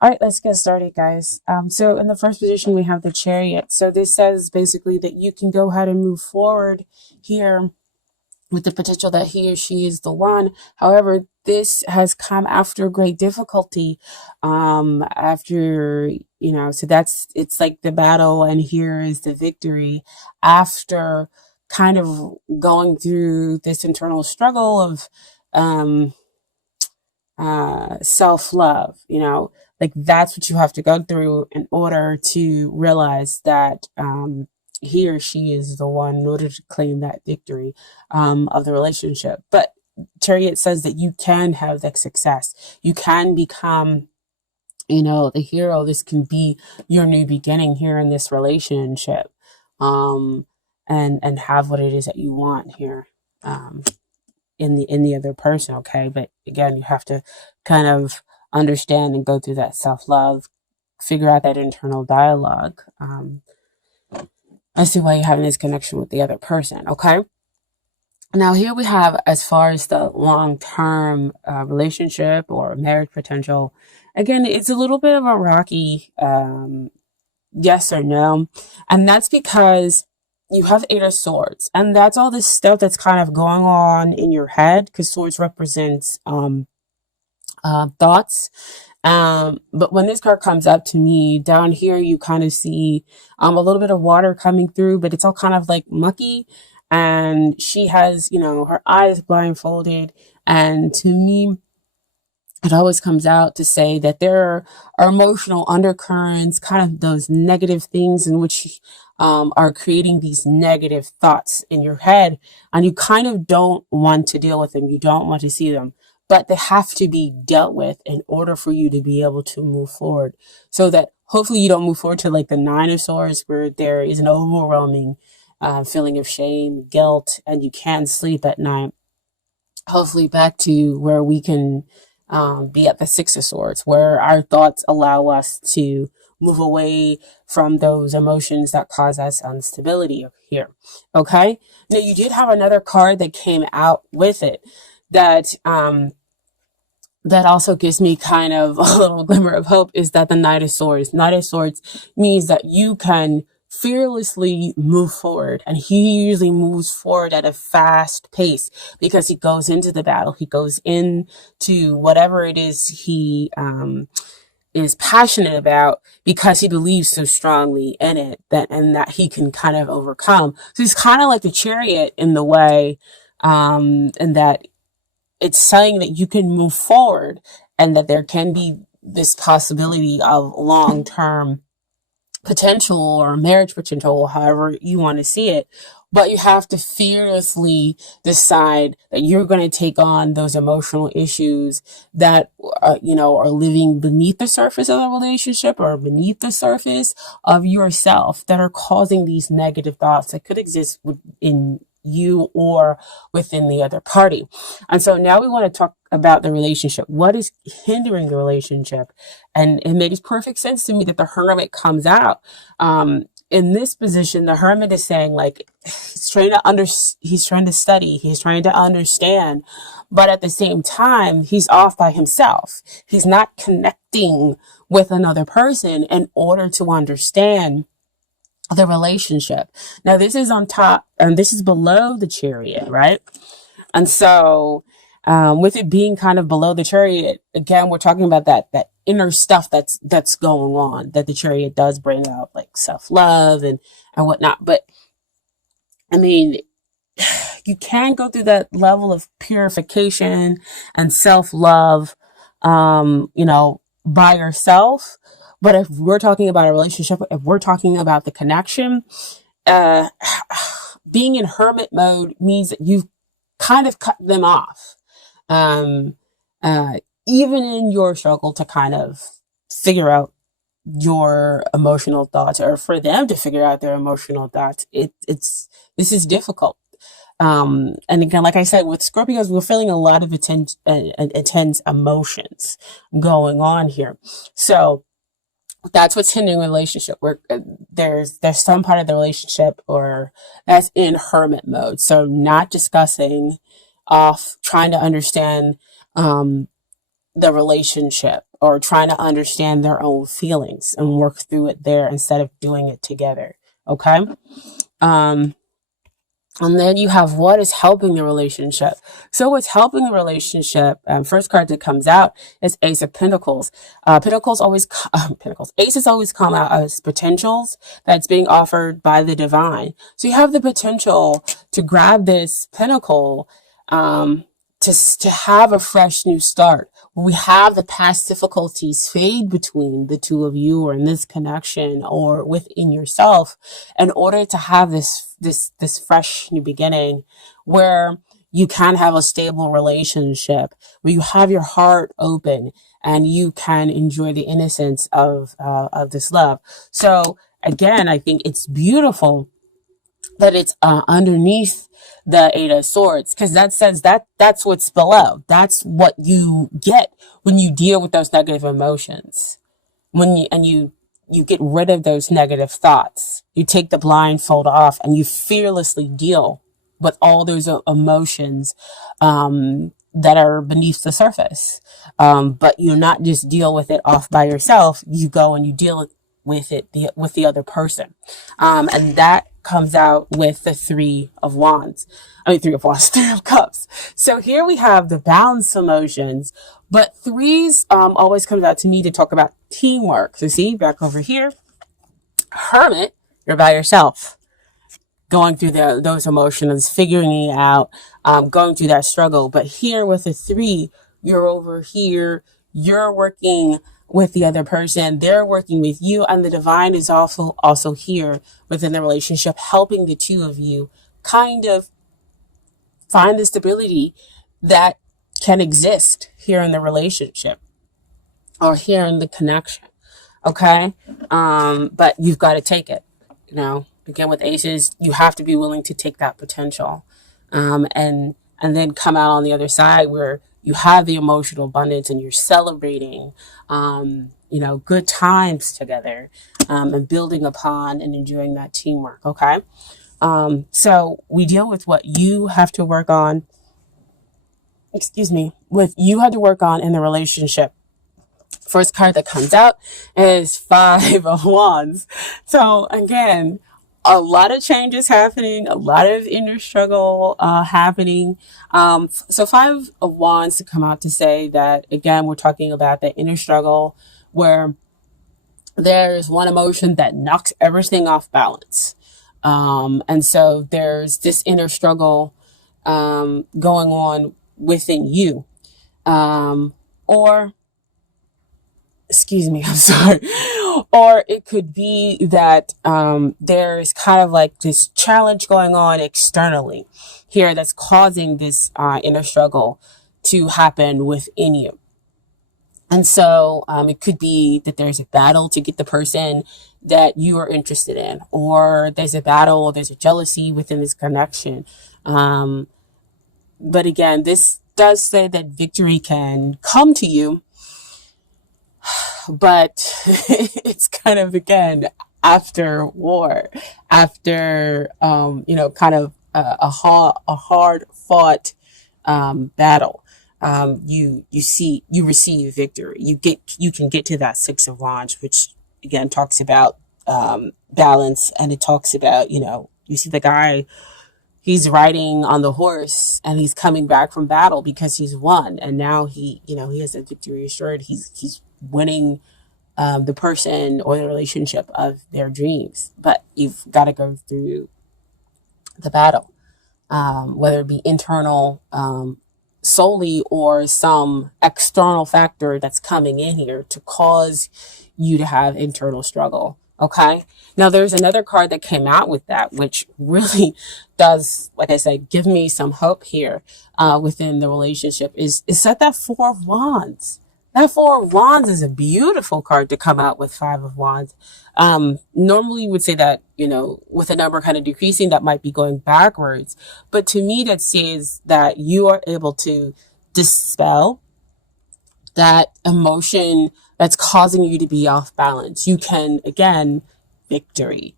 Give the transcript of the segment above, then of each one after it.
All right, let's get started, guys. So in the first position, we have the Chariot. So this says basically that you can go ahead and move forward here with the potential that he or she is the one. However, this has come after great difficulty. After, so it's like the battle, and here is the victory after kind of going through this internal struggle of, um, self-love, like that's what you have to go through in order to realize that he or she is the one in order to claim that victory of the relationship. But Chariot says that you can have that success. You can become, the hero. This can be your new beginning here in this relationship, um, and have what it is that you want here. In the other person, okay? But again, you have to kind of understand and go through that self-love, figure out that internal dialogue, as to why you're having this connection with the other person, okay? Now here we have, as far as the long-term relationship or marriage potential, again, it's a little bit of a rocky yes or no, and that's because you have Eight of Swords, and that's all this stuff that's kind of going on in your head, because swords represents thoughts. But when this card comes up to me down here, you kind of see a little bit of water coming through, but it's all kind of like mucky. And she has, her eyes blindfolded. And to me, it always comes out to say that there are emotional undercurrents, kind of those negative things in which are creating these negative thoughts in your head, and you kind of don't want to deal with them. You don't want to see them, but they have to be dealt with in order for you to be able to move forward. So that hopefully you don't move forward to like the Nine of Swords, where there is an overwhelming feeling of shame, guilt, and you can't sleep at night. Hopefully back to where we can be at the Six of Swords, where our thoughts allow us to move away from those emotions that cause us instability here. Okay. Now you did have another card that came out with it that that also gives me kind of a little glimmer of hope, is that the Knight of Swords. Knight of Swords means that you can fearlessly move forward, and he usually moves forward at a fast pace because he goes into the battle. He goes into whatever it is he is passionate about, because he believes so strongly in it, that he can kind of overcome. So he's kind of like the Chariot in the way, and that it's saying that you can move forward, and that there can be this possibility of long-term potential or marriage potential, however you want to see it. But you have to fearlessly decide that you're going to take on those emotional issues that, are living beneath the surface of the relationship, or beneath the surface of yourself, that are causing these negative thoughts that could exist within you or within the other party. And so now we want to talk about the relationship. What is hindering the relationship? And it makes perfect sense to me that the Hermit comes out. In this position, the Hermit is saying, like, he's trying to study, he's trying to understand, but at the same time, he's off by himself. He's not connecting with another person in order to understand the relationship. Now, this is on top, and this is below the Chariot, right? And so, with it being kind of below the Chariot, again, we're talking about that inner stuff that's going on, that the Chariot does bring out, like self-love and whatnot. But I mean, you can go through that level of purification and self-love, by yourself. But if we're talking about a relationship, if we're talking about the connection, uh, being in hermit mode means that you've kind of cut them off. Um, Even in your struggle to kind of figure out your emotional thoughts, or for them to figure out their emotional thoughts, this is difficult. And again, like I said, with Scorpios, we're feeling a lot of intense emotions going on here. So that's what's hindering the relationship. Where there's some part of the relationship or that's in hermit mode. So not discussing, off trying to understand, the relationship or trying to understand their own feelings and work through it there instead of doing it together. Okay. Um, and then you have what is helping the relationship. So what's helping the relationship? First card that comes out is Ace of Pentacles. Pentacles. Aces always come out as potentials that's being offered by the divine. So you have the potential to grab this pentacle, to have a fresh new start. We have the past difficulties fade between the two of you or in this connection or within yourself in order to have this fresh new beginning where you can have a stable relationship, where you have your heart open and you can enjoy the innocence of this love. So again, I think it's beautiful that it's underneath the Eight of Swords, because that says that that's what's below. That's what you get when you deal with those negative emotions. You get rid of those negative thoughts. You take the blindfold off and you fearlessly deal with all those emotions that are beneath the surface. But you not just deal with it off by yourself. You go and you deal with it with the other person, and that comes out with the Three of Wands. Three of Wands, Three of Cups. So here we have the balanced emotions, but threes always comes out to me to talk about teamwork. So see, back over here, Hermit, you're by yourself, going through those emotions, figuring it out, going through that struggle. But here with the three, you're over here, you're working with the other person, they're working with you, and the divine is also here within the relationship, helping the two of you kind of find the stability that can exist here in the relationship or here in the connection. Okay. But you've got to take it, again, with aces, you have to be willing to take that potential, and then come out on the other side where you have the emotional abundance and you're celebrating, good times together, and building upon and enjoying that teamwork. Okay. So we deal with what you have to work on, what you had to work on in the relationship. First card that comes out is Five of Wands. So again, a lot of changes happening, a lot of inner struggle happening. So Five of Wands to come out to say that, again, we're talking about the inner struggle where there's one emotion that knocks everything off balance. And so there's this inner struggle going on within you. I'm sorry. Or it could be that there's kind of like this challenge going on externally here that's causing this inner struggle to happen within you. And so it could be that there's a battle to get the person that you are interested in, or there's a battle, or there's a jealousy within this connection. But again, this does say that victory can come to you, but it's kind of, again, after war, after, kind of a hard fought battle. You receive victory. You can get to that Six of Wands, which again talks about balance, and it talks about, you see the guy, he's riding on the horse and he's coming back from battle because he's won, and now he has a victory assured. He's winning the person or the relationship of their dreams, but you've got to go through the battle, whether it be internal, solely, or some external factor that's coming in here to cause you to have internal struggle. Okay. Now there's another card that came out with that, which really does, like I said, give me some hope here, within the relationship is that Four of Wands. That Four of Wands is a beautiful card to come out with Five of Wands. Normally you would say that, with a number kind of decreasing, that might be going backwards. But to me, that says that you are able to dispel that emotion that's causing you to be off balance. You can, again, victory.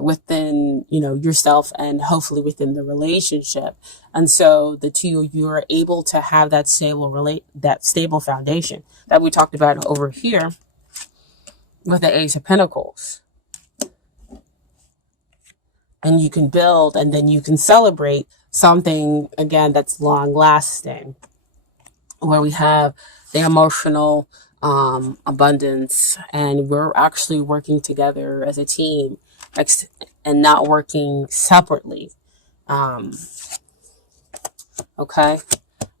within, yourself and hopefully within the relationship. And so the two of you are able to have that stable foundation that we talked about over here with the Ace of Pentacles. And you can build, and then you can celebrate something again that's long lasting, where we have the emotional abundance, and we're actually working together as a team, and not working separately. Okay,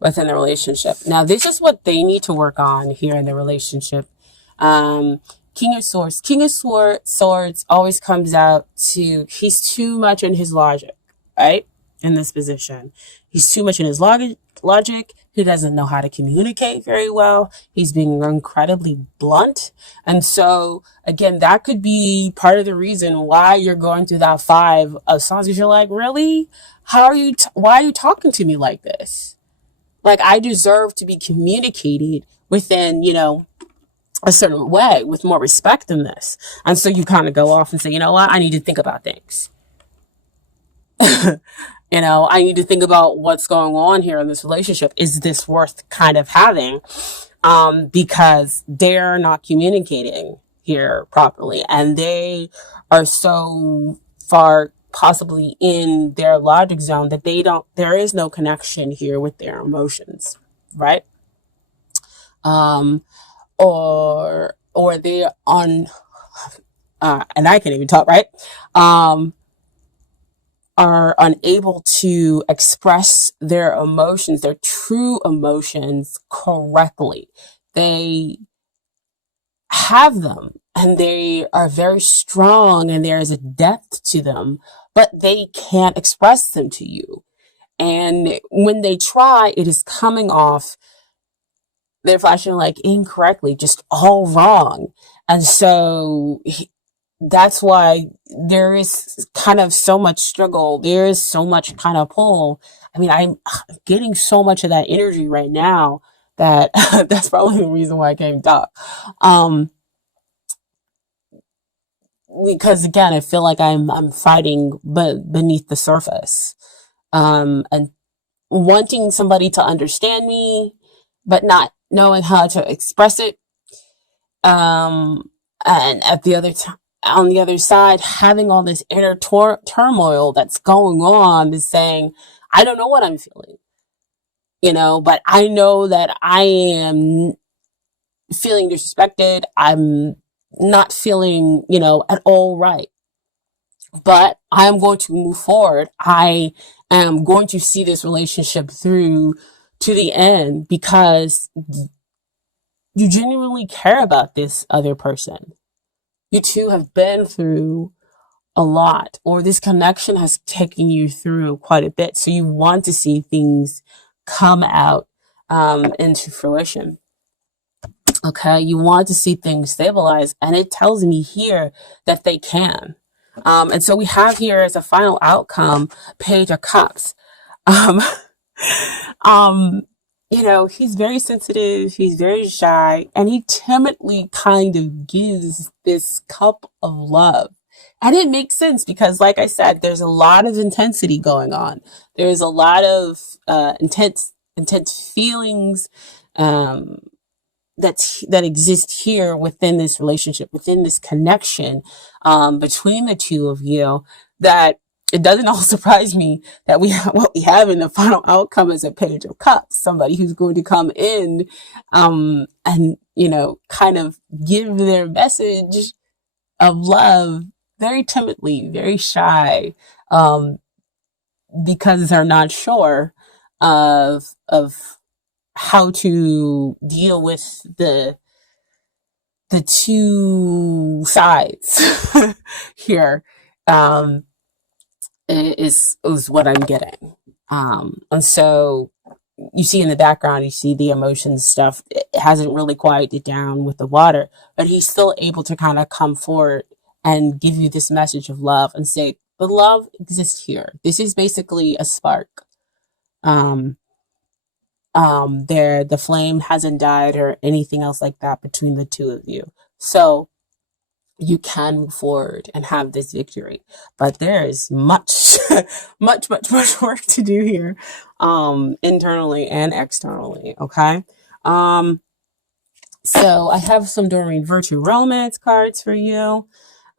within the relationship. Now, this is what they need to work on here in the relationship. King of Swords. King of Swords always comes out to, he's too much in his logic, right? In this position. He's too much in his logic. He doesn't know how to communicate very well. He's being incredibly blunt. And so, again, that could be part of the reason why you're going through that 5 of Swords, because you're like, really? Why are you talking to me like this? Like, I deserve to be communicated within, a certain way with more respect than this. And so you kind of go off and say, you know what? I need to think about things. I need to think about what's going on here in this relationship. Is this worth kind of having? Because they're not communicating here properly, and they are so far possibly in their logic zone that there is no connection here with their emotions, right? Or they're on, and I can't even talk, right? Are unable to express their emotions, their true emotions correctly. They have them, and they are very strong, and there is a depth to them, but they can't express them to you. And when they try, it is coming off, they're flashing like incorrectly, just all wrong. And so that's why there is kind of so much struggle. There is so much kind of pull. I mean, I'm getting so much of that energy right now that that's probably the reason why I came to talk. Because again, I feel like I'm fighting beneath the surface, and wanting somebody to understand me, but not knowing how to express it. And at the other time, on the other side, having all this inner turmoil that's going on, is saying, I don't know what I'm feeling, but I know that I am feeling disrespected. I'm not feeling, at all right. But I am going to move forward. I am going to see this relationship through to the end, because you genuinely care about this other person. You two have been through a lot, or this connection has taken you through quite a bit. So you want to see things come out into fruition. Okay, you want to see things stabilize, and it tells me here that they can. And so we have here as a final outcome, Page of Cups. Um, he's very sensitive, he's very shy, and he timidly kind of gives this cup of love. And it makes sense because, like I said, there's a lot of intensity going on. There's a lot of intense feelings that exist here within this relationship, within this connection between the two of you, that it doesn't all surprise me that what we have in the final outcome is a Page of Cups, somebody who's going to come in and kind of give their message of love very timidly, very shy, because they're not sure of how to deal with the two sides here. Is what I'm getting. And so you see in the background, you see the emotions stuff. It hasn't really quieted down with the water, but he's still able to kind of come forward and give you this message of love and say, the love exists here. This is basically a spark. The flame hasn't died or anything else like that between the two of you. So You can move forward and have this victory. But there is much, much work to do here, internally and externally. Okay. Um, so I have some Doreen Virtue Romance cards for you.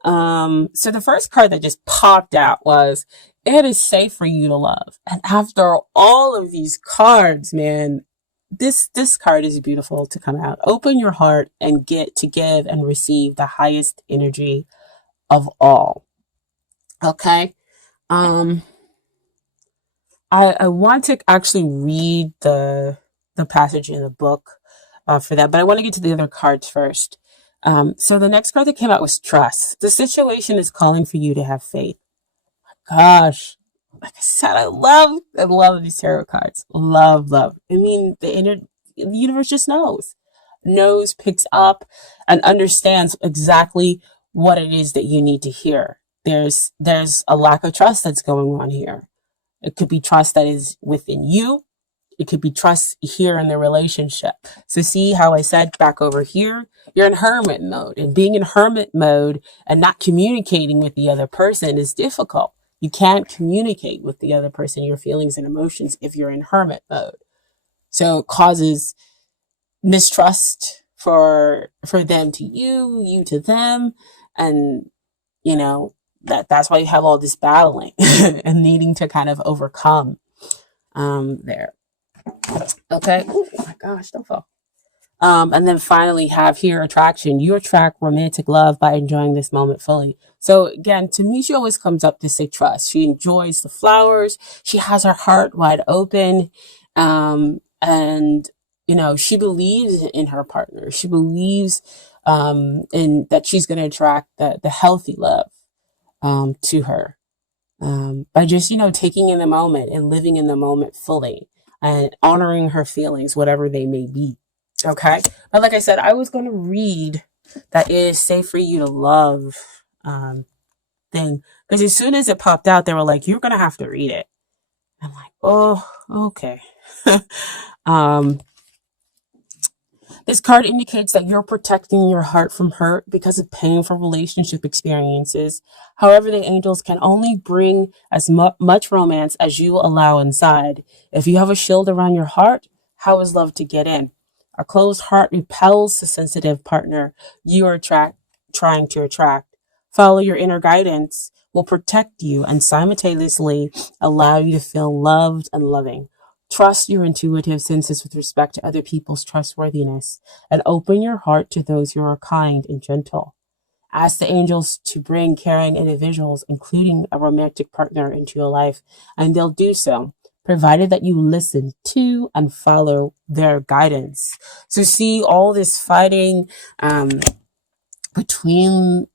So the first card that just popped out was, it is safe for you to love. And after all of these cards, man, this card is beautiful to come out. Open your heart and get to give and receive the highest energy of all. Okay. Um, I want to actually read the passage in the book for that, but I want to get to the other cards first. So the next card that came out was trust. The situation is calling for you to have faith. Gosh, like I said, I love these tarot cards. Love. I mean, the universe just knows, picks up, and understands exactly what it is that you need to hear. There's a lack of trust that's going on here. It could be trust that is within you. It could be trust here in the relationship. So see how I said back over here, you're in hermit mode, and being in hermit mode and not communicating with the other person is difficult. You can't communicate with the other person your feelings and emotions if you're in hermit mode. So it causes mistrust for them to you to them, and that's why you have all this battling and needing to kind of overcome there. Okay. Oh my gosh, don't fall. And then finally have here attraction. You attract romantic love by enjoying this moment fully. So again, to me, she always comes up to say trust. She enjoys the flowers. She has her heart wide open. And she believes in her partner. She believes in that she's going to attract the healthy love to her, by just taking in the moment and living in the moment fully and honoring her feelings, whatever they may be. Okay. But like I said, I was going to read that it is safe for you to love thing. Because as soon as it popped out, they were like, you're going to have to read it. I'm like, oh, okay. um, this card indicates that you're protecting your heart from hurt because of painful relationship experiences. However, the angels can only bring as much romance as you allow inside. If you have a shield around your heart, how is love to get in? A closed heart repels the sensitive partner you are trying to attract. Follow your inner guidance will protect you and simultaneously allow you to feel loved and loving. Trust your intuitive senses with respect to other people's trustworthiness and open your heart to those who are kind and gentle. Ask the angels to bring caring individuals, including a romantic partner, into your life, and they'll do so, provided that you listen to and follow their guidance. So see all this fighting between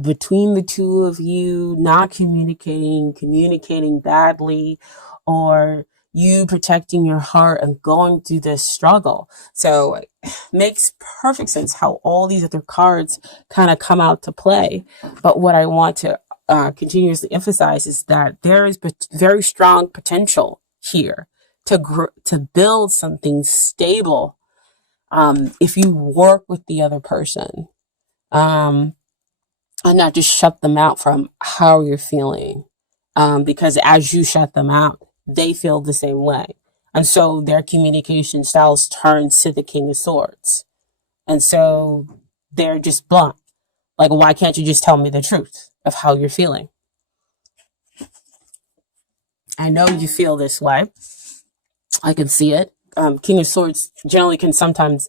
between the two of you, not communicating badly, or you protecting your heart and going through this struggle. So it makes perfect sense how all these other cards kind of come out to play. But what I want to continuously emphasize is that there is very strong potential here to build something stable, if you work with the other person. And not just shut them out from how you're feeling. Because as you shut them out, they feel the same way. And so their communication styles turn to the King of Swords. And so they're just blunt. Like, why can't you just tell me the truth of how you're feeling? I know you feel this way. I can see it. King of Swords generally can sometimes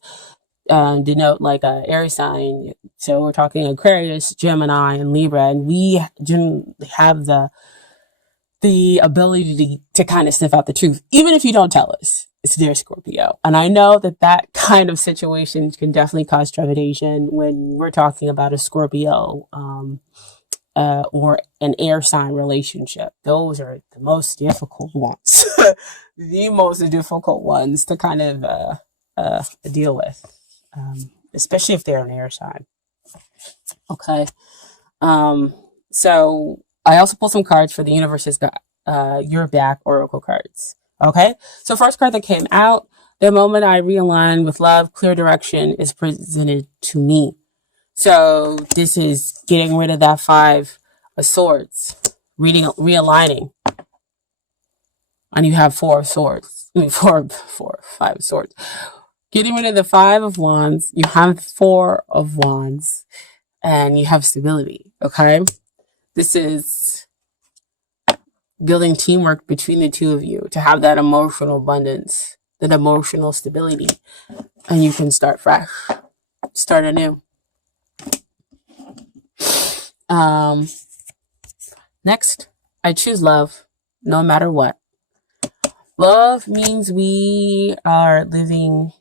denote like a air sign. So we're talking Aquarius, Gemini, and Libra, and we generally have the ability to kind of sniff out the truth, even if you don't tell us. It's their Scorpio. And I know that kind of situation can definitely cause trepidation when we're talking about a Scorpio or an air sign relationship. Those are the most difficult ones. The most difficult ones to kind of deal with, especially if they're an air sign. Okay. So I also pulled some cards for the universe's Your Back Oracle cards. Okay. So first card that came out, the moment I realign with love, clear direction is presented to me. So this is getting rid of that Five of Swords, realigning, and you have Four of Swords. I mean, Five of Swords. Getting rid of the Five of Wands, you have Four of Wands, and you have stability. Okay, this is building teamwork between the two of you to have that emotional abundance, that emotional stability, and you can start fresh, start anew. Next, I choose love, no matter what. Love means we are living,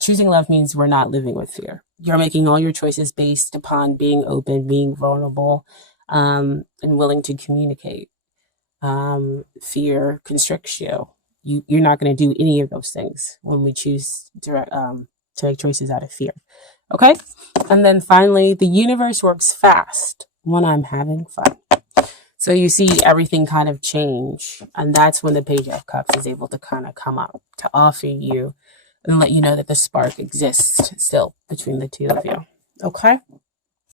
choosing love means we're not living with fear. You're making all your choices based upon being open, being vulnerable, and willing to communicate. Fear constricts you. You're not going to do any of those things when we choose to make choices out of fear. Okay? And then finally, the universe works fast when I'm having fun. So you see everything kind of change. And that's when the Page of Cups is able to kind of come up to offer you and let you know that the spark exists still between the two of you. Okay?